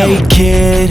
Hey kid,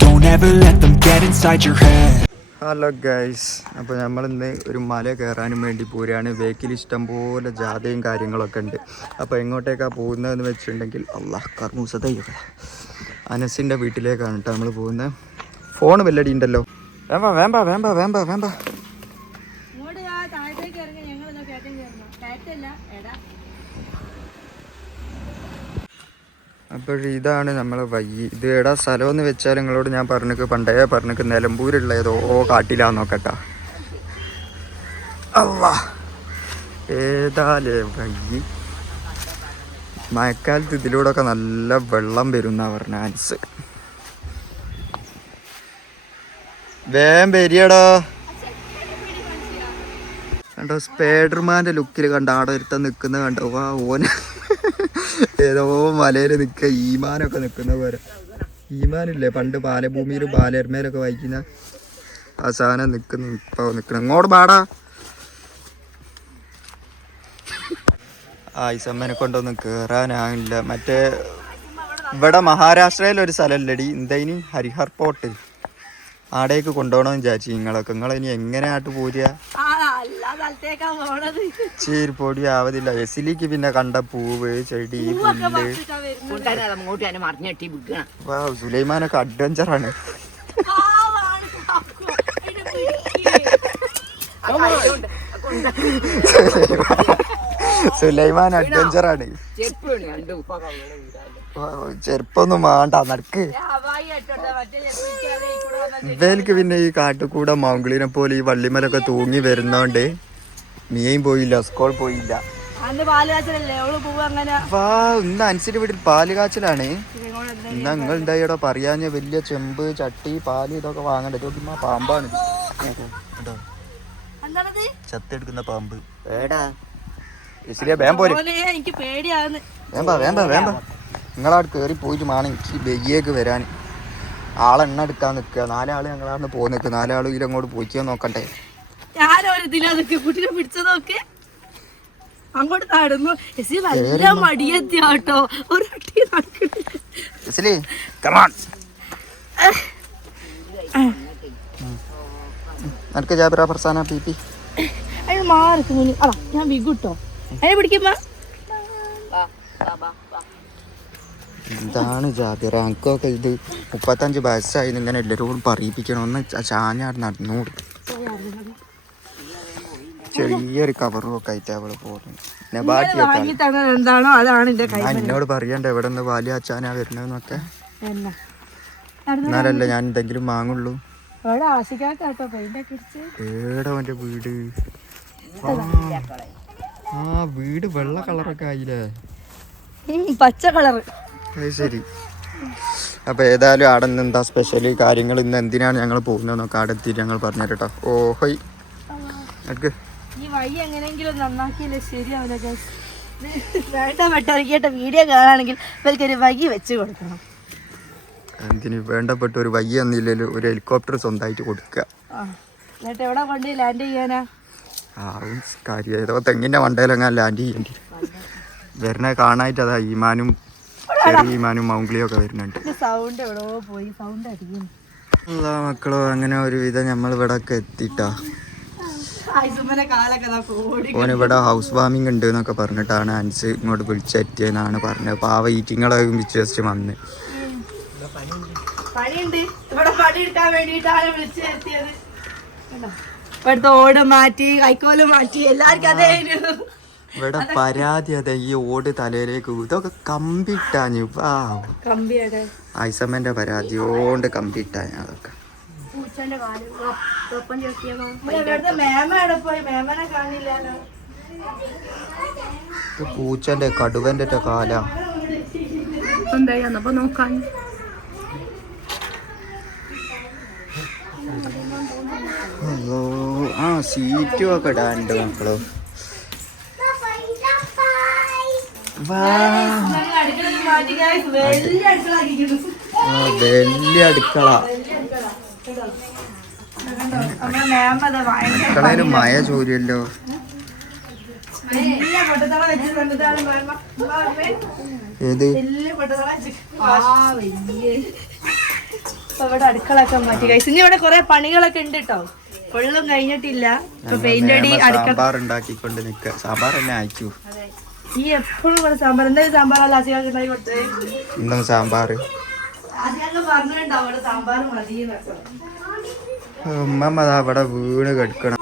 don't ever let them get inside your head. Hello guys, അപ്പോൾ നമ്മളിന്ന് ഒരു മല കയറാനും വേണ്ടി പോരുകയാണ്. ബേക്കിൽ ഇഷ്ടം പോലെ ജാഥയും കാര്യങ്ങളൊക്കെ ഉണ്ട്. അപ്പോൾ എങ്ങോട്ടേക്കാണ് പോകുന്നതെന്ന് വെച്ചിട്ടുണ്ടെങ്കിൽ കർമൂസ തയ്യൊക്കെ അനസിൻ്റെ വീട്ടിലേക്കാണ് കേട്ടോ നമ്മൾ പോകുന്നത്. ഫോൺ വല്ലടി ഉണ്ടല്ലോ. വേമ്പ അപ്പോൾ ഇതാണ് നമ്മളെ വഴി. ഇത് എടാ സ്ഥലമെന്ന് വെച്ചാൽ നിങ്ങളോട് ഞാൻ പണ്ടേ പറഞ്ഞിക്ക് നിലമ്പൂരുള്ള ഏതോ കാട്ടിലാന്നോക്കട്ടാ. അല്ലാ ഏതാലേ വഴി. മഴക്കാലത്ത് ഇതിലൂടെയൊക്കെ നല്ല വെള്ളം വരും എന്നാ പറഞ്ഞ ആൻസ്. വരിയടാ കണ്ടോ, സ്പൈഡർമാൻ്റെ ലുക്കിൽ കണ്ട ആടെ ഒരുത്തൻ നിൽക്കുന്നത് കണ്ടോ. ഓന് ഏതോ മലയിൽ നിൽക്കുക, ഈമാനൊക്കെ നിൽക്കുന്ന പോലെ. ഈമാനില്ലേ പണ്ട് ബാലഭൂമിയിലും ബാലർമേലൊക്കെ വായിക്കുന്ന ആ സാധനം ഇപ്പോൾ നിൽക്കണം. ഇങ്ങോട്ട് പാടാ. ഈസമ്മനെ കൊണ്ടൊന്നും കയറാനാകില്ല. മറ്റേ ഇവിടെ മഹാരാഷ്ട്രയിലൊരു സ്ഥലമല്ലടി എന്തേനി, ഹരിഹർ പോട്ട്. ആടേക്ക് കൊണ്ടുപോകണമെന്ന് വിചാരിച്ചു. നിങ്ങളിനി എങ്ങനെയായിട്ട് പോരുക? ചീരിപ്പൊടി ആവതില്ല. എസിലിക്ക് പിന്നെ കണ്ട പൂവ് ചെടി പുല്ല്. സുലൈമാനൊക്കെ അഡ്വഞ്ചറാണ്. സുലൈമാൻ അഡ്വഞ്ചറാണ്. ചെറുപ്പൊന്നും വേണ്ട നടക്ക്. ഇവർക്ക് പിന്നെ ഈ കാട്ടുകൂടെ മൗങ്കളിനെ പോലെ ഈ വള്ളിമലൊക്കെ തൂങ്ങി വരുന്നോണ്ട് മീയും പോയില്ല, സ്കൂൾ പോയില്ല. ഇന്ന് അനുസരിച്ച് വീട്ടിൽ പാല് കാച്ചലാണ്. ഇന്ന് നിങ്ങൾ എന്തായിടോ പറയാഞ്ഞ വലിയ ചെമ്പ് ചട്ടി പാല് ഇതൊക്കെ വാങ്ങണ്ടേ. പാമ്പാണ് കേട്ടോ, ചത്തെടുക്കുന്ന പാമ്പ്. വേമ്പ നിങ്ങളവിടെ കയറി പോയിട്ട് വേണം എനിക്ക് ബെയ്യേക്ക് വരാൻ. ആളെണ്ണ എടുക്കാൻ നിൽക്കുക. 4 ആള് ഞങ്ങളാന്ന് പോയി നിൽക്കുക. 4 ആളും ഇതിലങ്ങോട്ട് പോയിക്കാൻ നോക്കണ്ടേ. അങ്ങോട്ട് നടന്നു. നല്ല മടിയെത്തിയാട്ടോ. നിനക്ക് ജാബിറ ഫർസാന പി അതിന് മാർക്ക് മുന്നിൽ അതാ ഞാൻ വിഗുട്ടോ. അതിനെ പിടിക്കുമ്പോ എന്താണ് ജാബിറ എനിക്കൊക്കെ ഇത് 35 വയസ്സായി ഇങ്ങനെ എല്ലാവരോടും പറയിപ്പിക്കണം. ഒന്ന് ചാഞ്ഞാട് നടന്നൂട്. ചെറിയൊരു കവറും ഒക്കെ ആയിട്ട് അവള് പോകുന്നത്. എന്നോട് പറയണ്ട എവിടെ നിന്ന് വാലി അച്ചാനാ വരുന്നതെന്നൊക്കെ. എന്നാലല്ലേ ഞാൻ എന്തെങ്കിലും വാങ്ങുള്ളൂ. ഏടാ അവന്റെ വീട്? വീട് വെള്ള കളറൊക്കെ ആയില്ലേ, പച്ച കളറ്. ശരി. അപ്പൊ ഏതായാലും അവിടെ നിന്ന് എന്താ സ്പെഷ്യല് കാര്യങ്ങൾ, ഇന്ന് എന്തിനാണ് ഞങ്ങൾ പോകുന്നതെന്നൊക്കെ അവിടെ എത്തിയിട്ട് ഞങ്ങൾ പറഞ്ഞു കേട്ടോ. ഓഹോയ് ഈ വഴി എങ്ങനെയെങ്കിലും നന്നാക്കിയല്ലേ ശരിയാവില്ല. വേണ്ട പെട്ടറിക്കേട്ട വീഡിയോ കാണുകയാണെങ്കിൽ ഇവർക്കൊരു വഴി വെച്ച് കൊടുക്കണം. എന്തിന് വേണ്ടപ്പെട്ട ഒരു വഴി എന്നില്ലല്ലോ, ഒരു ഹെലികോപ്റ്റർ സ്വന്തമായിട്ട് കൊടുക്കുക. എന്നിട്ട് എവിടെ കൊണ്ട് ലാൻഡ് ചെയ്യാനാ? കാര്യം ഏതോ തെങ്ങിന്റെ മണ്ടയിലങ്ങനെ ലാൻഡ് ചെയ്യേണ്ടി വരുന്ന കാണാനായിട്ട്. അതാ ഈമാനും ചെറിയ ഈമാനും മൗങ്കളിയും ഒക്കെ വരുന്നുണ്ട്. സൗണ്ട് എവിടോ പോയി, സൗണ്ട് അടിക്കുന്നു. മക്കളോ അങ്ങനെ ഒരു വിധം നമ്മൾ ഇവിടെ ഒക്കെ എത്തിട്ടാ. ഓനിവിടെ ഹൗസ് വാമിങ് ഉണ്ട് എന്നൊക്കെ പറഞ്ഞിട്ടാണ് അൻസ് ഇങ്ങോട്ട് വിളിച്ചെത്തിയെന്നാണ് പറഞ്ഞത്. പാവ ഈറ്റിങ്ങളെ വിശ്വസിച്ച് വന്ന് ഓട് മാറ്റി കൈക്കോല് മാറ്റി എല്ലാവർക്കും അതേ. ഇവിടെ പരാതി അതെ, ഈ ഓട് തലയിലേക്ക് ഇതൊക്കെ കമ്പിട്ടാഞ്ഞു. ഐസമ്മന്റെ പരാതി ഓണ്ട് കമ്പിട്ടാഞ്ഞ അതൊക്കെ. പൂച്ചന്റെ കടുവന്റെ കാല നോക്കാൻ. സീറ്റും ഒക്കെ ഇടാനുണ്ട് മക്കളോ. വലിയ അടുക്കള. അടുക്കളയില് മഴ ചോരിയല്ലോ. ഏത് ഇവിടെ അടുക്കളൊക്കെ മാറ്റി കഴിച്ചു. ഇനി ഇവിടെ കൊറേ പണികളൊക്കെ ഉണ്ട് കേട്ടോ. വെള്ളം കഴിഞ്ഞിട്ടില്ല. പെയിന്റ് അടി സാമ്പാർ ഉണ്ടാക്കിക്കൊണ്ട് നിക്ക. സാമ്പാർ തന്നെ അയച്ചു. ഈ എപ്പോഴും ഇവിടെ സാമ്പാർ. എന്തായാലും സാമ്പാറല്ല ആശികാക്ക് ഉണ്ടാക്കി കൊടുത്തേ. ഇന്നും സാമ്പാർ ആശികാക്ക് പറഞ്ഞിട്ടുണ്ടാവും അവിടെ സാമ്പാർ മതി. ഉമ്മ അവിടെ വീണ് കിടക്കണം.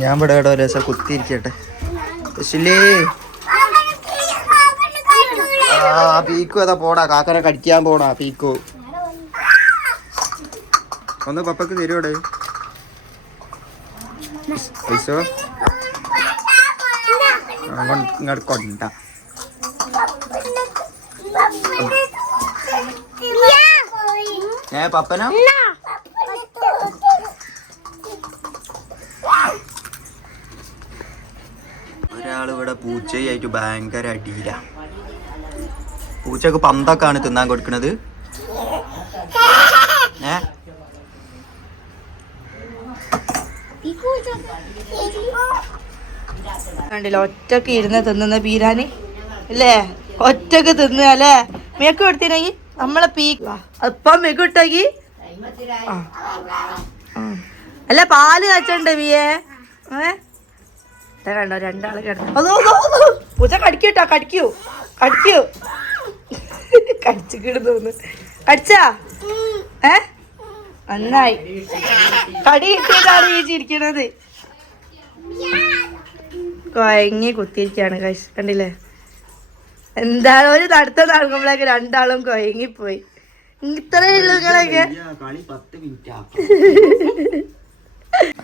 ഞാൻ ഇവിടെ ഇവിടെ ഒരു ദിവസം കുത്തിയിരിക്കട്ടെ. പീക്കു അതാ പോടാ, കാക്കനെ കടിക്കാൻ പോടാ പീക്കു. ഒന്ന് പപ്പക്ക് തരുവോടെ പൈസ ഇങ്ങോട്ട് കൊണ്ട. പപ്പന ഒരാളിവിടെ പൂച്ചയായിട്ട് ഭയങ്കര അടിയില്ല. പൂച്ചക്ക് പന്തൊക്കെയാണ് തിന്നാൻ കൊടുക്കണത്. കണ്ടില്ല ഒറ്റക്ക് ഇരുന്ന് തിന്നുന്ന പീരാന് അല്ലേ? ഒറ്റക്ക് തിന്നുക അല്ലേ? മേക്ക് കൊടുത്തിനെങ്കിൽ നമ്മളെ ഇപ്പം മേക്ക് ഇട്ടോക്കി. അല്ല പാല് കാച്ചണ്ടേ വീയെ? കണ്ടോ രണ്ടാള് കിടന്നു. അതോ പൂച്ച കടിക്കൂട്ടോ. കടിക്കൂ കടിച്ചു കിടന്നു. കടിച്ചാ നന്നായി. കടി കിട്ടിയതാണ് ഈ ചിരിക്കണത്. കൊയങ്ങി കുത്തിയിരിക്കാണ് കണ്ടില്ലേ? എന്താണ് ഒരു നടത്ത നടക്കുമ്പോഴേക്ക് രണ്ടാളും കൊയങ്ങിപ്പോയി. ഇത്രയേ ഉള്ളൂ നിങ്ങളൊക്കെ.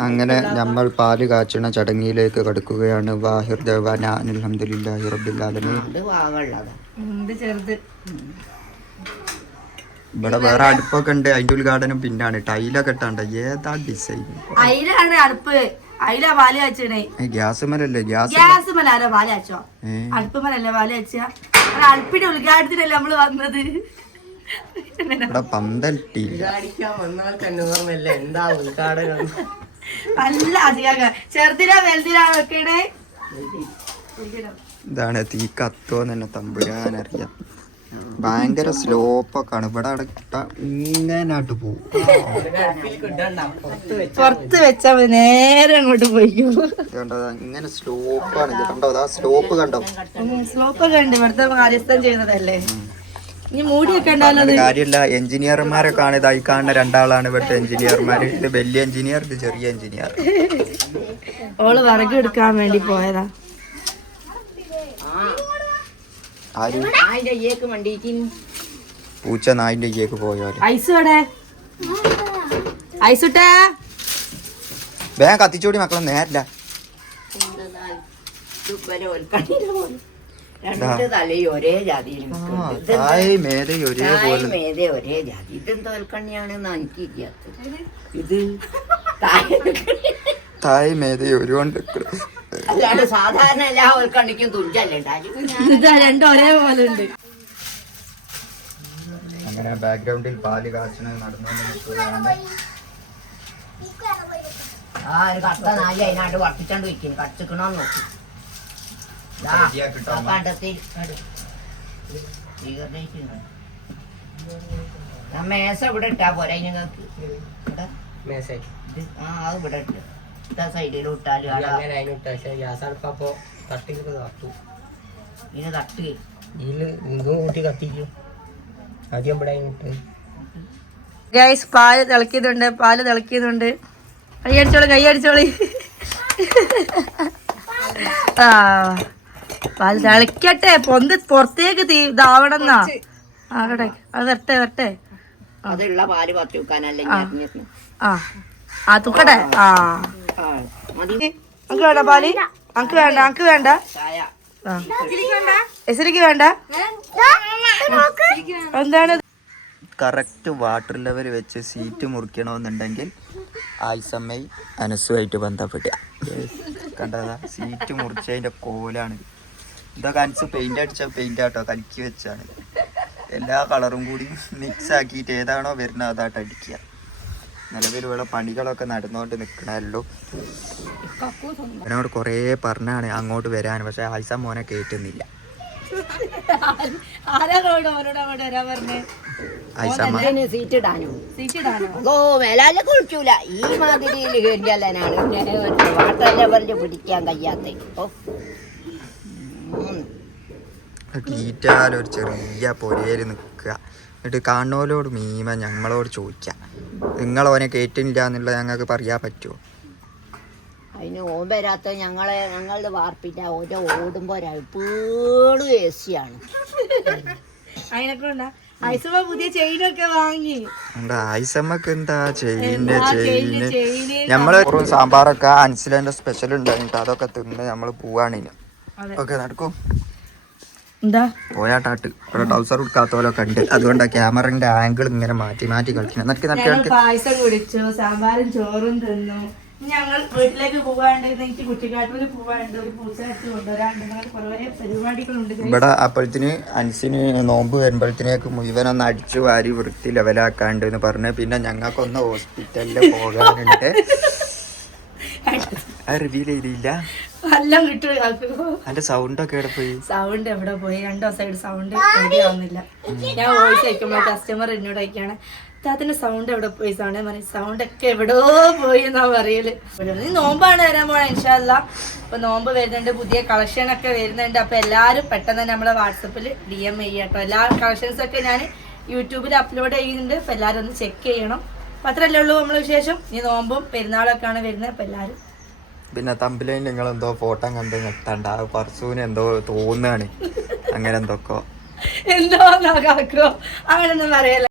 അങ്ങനെ നമ്മൾ പാല് കാച്ചണ ചടങ്ങിലേക്ക് കടക്കുകയാണ്. വാഹിർ ദവാന അൽഹംദുലില്ലാഹി റബ്ബിൽ ആലമീൻ. ഇവിടെ വേറെ അടുപ്പൊക്കെ ഉണ്ട്. അതിന്റെ ഉദ്ഘാടനം പിന്നാണ്. ടൈലൊക്കെ ഇട്ടാണ്ട് ഏതാ ഡിസൈൻ. അതിലാണ് അടുപ്പ്. അതിലാ പാല് കാച്ചണേ. ഗ്യാസ് മലല്ലേ? ഗ്യാസ് മലാരോ പാല് കാച്ചോ? അടുപ്പ് മലല്ലേ പാല് കാച്ച? അടുപ്പിന്റെ ഉദ്ഘാടനത്തിനല്ലേ നമ്മള് വന്നത്. ഇവിടെ പന്തലിട്ടില്ല. അല്ല ചെറുതിനാ വലുതിനാ വെക്കണേ. ഇതാണ് തീ കത്തോന്ന് തന്നെ തമ്പുരാനറിയാം. ഭയങ്കര സ്ലോപ്പൊക്കെ ആണ്. ഇവിടെ അടക്കിട്ട ഇങ്ങനായിട്ട് പോകും. പുറത്ത് വെച്ചാ നേരെ അങ്ങോട്ട് പോയിക്കോ. ഇങ്ങനെ സ്ലോപ്പാണ്. കണ്ടോ? അതാ സ്ലോപ്പ് കണ്ടോ? സ്ലോപ്പൊക്കെ ഉണ്ട്. ഇവിടുത്തെ രാജസ്ഥാൻ ചെയ്യുന്നതല്ലേ. ഇനി മൂടിയൊക്കെ ഉണ്ടാവുന്നത് കാര്യമില്ല. എഞ്ചിനീയർമാരൊക്കെ ആണ്. ഇതായി കാണുന്ന രണ്ടാളാണ് ഇവിടുത്തെ എഞ്ചിനീയർമാര്. ഇത് വലിയ എഞ്ചിനീയർ, ഇത് ചെറിയ എഞ്ചിനീയർ. ഓള് വിറക് എടുക്കാൻ വേണ്ടി പോയതാ. പൂച്ച നായിന്റെ അയ്യേക്ക് പോയാല് വേഗം കത്തിച്ചോടി മക്കളെ. നേരില്ല ഒരേ ജാതി ഒരേ ജാതി. ഇതെന്തോ ഒൽക്കണ്ണിയാണെന്ന് എനിക്കിരിക്കാത്തത്. ഇത് തായ് മേത ഒരു അല്ലാണ്ട് സാധാരണ എല്ലാ ഒൽക്കണ്ണിക്കും തുഞ്ചല്ലേ രണ്ടും ഒരേപോലെ ഉണ്ട്. അങ്ങനെ ബാക്ക്ഗ്രൗണ്ടിൽ പാല് കാച്ചണ നടന്നുകൊണ്ടിരിക്കുകയാണ്. ആ ഒരു കട്ട നായി അതിനാണ്ട് വർത്തിച്ചാണ്ട് വയ്ക്കുന്നു. കടിച്ചിക്കണോന്ന് നോക്കി കണ്ടെത്തി മേശ ഇവിടെ ഇട്ടാ പോരാ. നിങ്ങൾക്ക് ആ അത് ഇവിടെ ഇട്ട് ഇതാ സൈഡിൽ ഇട്ടാല് ഇത് തട്ട് കൂട്ടി കത്തിക്കും. ആദ്യം ഇവിടെ ഗൈസ് പാല് തിളക്കുന്നുണ്ട്. കൈയടിച്ചോളി. ആ പാല് തിളക്കട്ടെ. പുറത്തേക്ക് ഇതാവണം എന്നാ. ആകട്ടെ. അത് വരട്ടെ. അതുള്ള പാല് പത്തി വെക്കാനല്ലേ. ആ തുക്കട്ടെ. അനക്ക് വേണ്ട പാല്? അനക്ക് വേണ്ട. എസരിക്ക് വേണ്ട. എന്താണ്? കറക്റ്റ് വാട്ടർ ലെവൽ വെച്ച് സീറ്റ് മുറിക്കണമെന്നുണ്ടെങ്കിൽ ആയിസമ്മൈ അനസുമായിട്ട് ബന്ധപ്പെട്ട കണ്ടതാ. സീറ്റ് മുറിച്ചതിൻ്റെ കോലാണ്. ഇതൊക്കെ അനസ് പെയിന്റ് അടിച്ച പെയിന്റ് ആട്ടോ, കലക്കി വെച്ചാണ്. എല്ലാ കളറും കൂടി മിക്സ് ആക്കിയിട്ട് ഏതാണോ വരുന്നത് അതായിട്ട് അടിക്കുക. നിലവിൽ ഇവിടെ പണികളൊക്കെ നടന്നുകൊണ്ട് നിൽക്കണല്ലോ. എന്നോട് കുറേ പറഞ്ഞാണ് അങ്ങോട്ട് വരാൻ, പക്ഷെ ആയിഷ മോനെ കേട്ടുന്നില്ല. സീറ്റ് ഇടാനോ മേലാലെ കുളിച്ചൂല ഈ മാതിരിയിൽ കയറിയാലാണ് വാട്ടല്ലേ പറഞ്ഞ് പിടിക്കാൻ കഴിയാത്ത. തീറ്റാലൊരു ചെറിയ പൊരയില് നിൽക്കുക, എന്നിട്ട് കാണുന്നവരോട് മീമ ഞങ്ങളോട് ചോദിക്കാം നിങ്ങളോനെ കേട്ടില്ല എന്നുള്ളത് ഞങ്ങൾക്ക് പറയാൻ പറ്റുമോ? അതിന് ഓൻ വരാത്ത ഞങ്ങളുടെ വാർപ്പില്ല ഓരോ ഓടുമ്പോ എപ്പോഴും AC-യാണ്. പുതിയ ചെയിനൊക്കെ വാങ്ങി. ആയിസമ്മക്ക് എന്താ ചെയിന് നമ്മള് സാമ്പാറൊക്കെ അൻസിലന്റെ സ്പെഷ്യൽ ഉണ്ടായിട്ട് അതൊക്കെ തിന്ന് നമ്മള് പോവാണില്ല. ഓക്കെ നടക്കും. എന്താ പോയാട്ടാട്ട് ഇവിടെ ട്രൗസർ കൊടുക്കാത്തോലൊക്കെ ഉണ്ട്, അതുകൊണ്ടാ ക്യാമറന്റെ ആംഗിൾ ഇങ്ങനെ മാറ്റി മാറ്റി കളിക്കുന്നത്. പായസം കുടിച്ചു, സാമ്പാറും ചോറും തിന്നു. ഞങ്ങൾ വീട്ടിലേക്ക് പോവാണ്ട്, എനിക്ക് കുട്ടിക്കാട്ടൂര് പോവാണ്ട്, ഒരു പൂച്ചനടുത്ത് കൊണ്ടുവരാണ്ട്, കുറെ പരിപാടികളുണ്ട്. ഇവിടെ അപ്പോഴത്തിന് അൻസിന് നോമ്പ് വരുമ്പോഴത്തേക്ക് മുഴുവനൊന്ന് അടിച്ചു വാരി വൃത്തി ലെവലാക്കാണ്ട് എന്ന് പറഞ്ഞ് പിന്നെ ഞങ്ങൾക്കൊന്ന് ഹോസ്പിറ്റലിൽ പോകാനുണ്ട്. റിവീൽ ചെയ്തില്ല. എല്ലാം കിട്ടും. അതിന്റെ സൗണ്ട് ഒക്കെ എവിടെ പോയി? സൗണ്ട് എവിടെ പോയി? 2 ദിവസമായിട്ട് സൗണ്ട് റെഡി ആവുന്നില്ല. ഞാൻ വോയിസ് അയക്കുമ്പോൾ കസ്റ്റമർ എന്നോട് അയക്കാണ്, താത്തിന്റെ സൗണ്ട് എവിടെ പോയി? സൗണ്ട് ഒക്കെ എവിടോ പോയി എന്നാ പറയല്. നീ നോമ്പാണ് വരാൻ പോണേ ഇൻഷാ അല്ലാ. അപ്പൊ നോമ്പ് വരുന്നുണ്ട്, പുതിയ കളക്ഷൻ ഒക്കെ വരുന്നുണ്ട്. അപ്പൊ എല്ലാരും പെട്ടെന്ന് തന്നെ നമ്മളെ വാട്സപ്പിൽ DM ചെയ്യാട്ടോ. എല്ലാ കളക്ഷൻസ് ഒക്കെ ഞാൻ യൂട്യൂബിൽ അപ്ലോഡ് ചെയ്യുന്നുണ്ട്. അപ്പൊ എല്ലാരും ഒന്ന് ചെക്ക് ചെയ്യണം. അപ്പൊ അത്രല്ലേ ഉള്ളൂ നമ്മളെ വിശേഷം. ഈ നോമ്പും പെരുന്നാളൊക്കെയാണ് വരുന്നത്. അപ്പൊ എല്ലാരും പിന്നെ തമ്പിലേ നിങ്ങൾ എന്തോ ഫോട്ടോ കണ്ട് ഞെട്ടണ്ട, പർസൂന് എന്തോ തോന്നാണ് അങ്ങനെ എന്തൊക്കെ എന്തോ കാക്കോ അങ്ങനൊന്നും പറയല്ല.